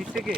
নিচ থেকে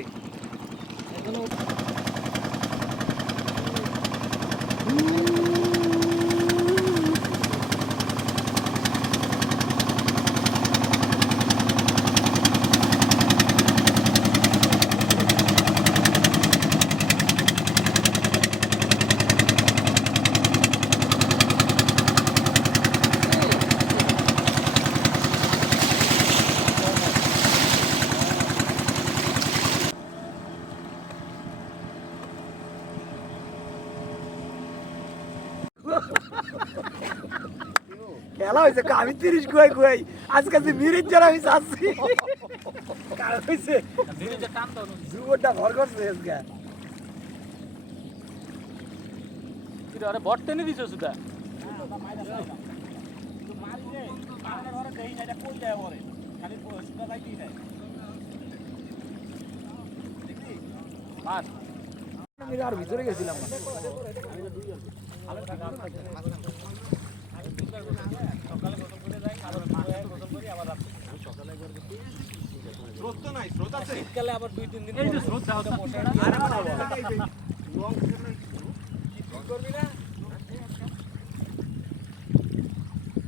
খেলা হয়েছে আমি 30 গুয়াই আজকে যে মিরিট যারা আমি চাচ্ছি কারণ হয়েছে যুবটা ভর করছে আজকে আরে বট টেনে দিছো সুদা আর ভিতরে গেছিলাম শীতকালে আবার 2-3 দিন এই যে স্রোত দাও করবি না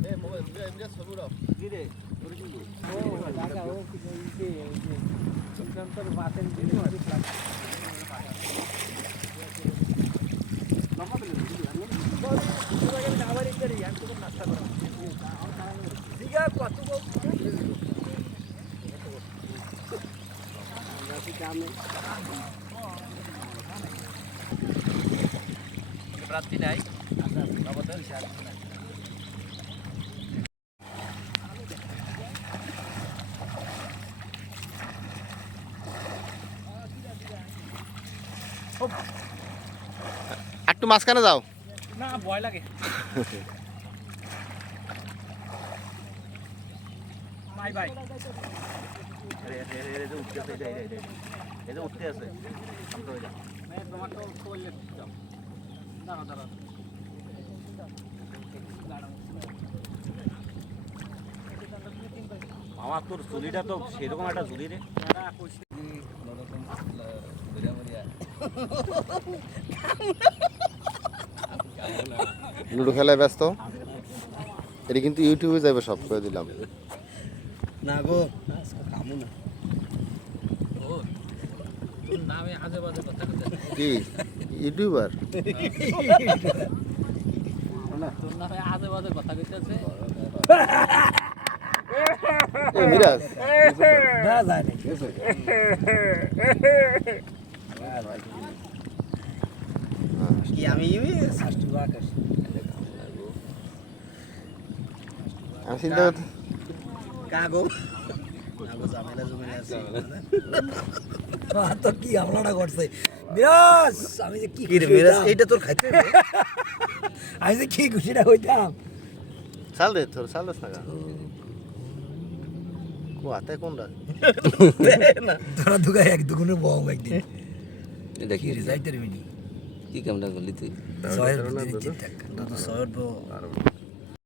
এ মোবাইল এমজে ছবি দাও কি রে ও জায়গা ও কি যে সুন্দর বাতেন দিলে প্রাপ্তি নাই একটু মাঝখানে যাও না ভয় লাগে ভাই ভাই এটা উঠতে আছে তোমার তো করলে দাঁড়া দাঁড়া আমার তোর চুলিটা তো সেরকম একটা চুলি রে লুডো খেলায় ব্যস্ত এটা কিন্তু ইউটিউবে যাবে সব করে দিলাম না গো কামু না তোর নামে আজে বাজে কথা কথা কি ইউটিউবার তোর নামে আজে বাজে কথা কইতেছে এই মিরাজ না যায় না কি আমি ষষ্ঠী বাকাশ আমি চিন্তা করতে কাগো কাগো ঝামেলা জমেলা আছে তো কি আমলাটা করছে বিরাজ আমি যে কি বিরাজ এইটা তোর খাইতে আমি যে কি খুশিটা হইতাম চাল দে তোর চাল দেস না কো আতে কোন রাত না তোরা দুগায় এক দুগুণে বম একদিন এটা কি রিজাইটার মিনি কি কামটা করলি তুই সয়ের চিন্তা তো সয়ের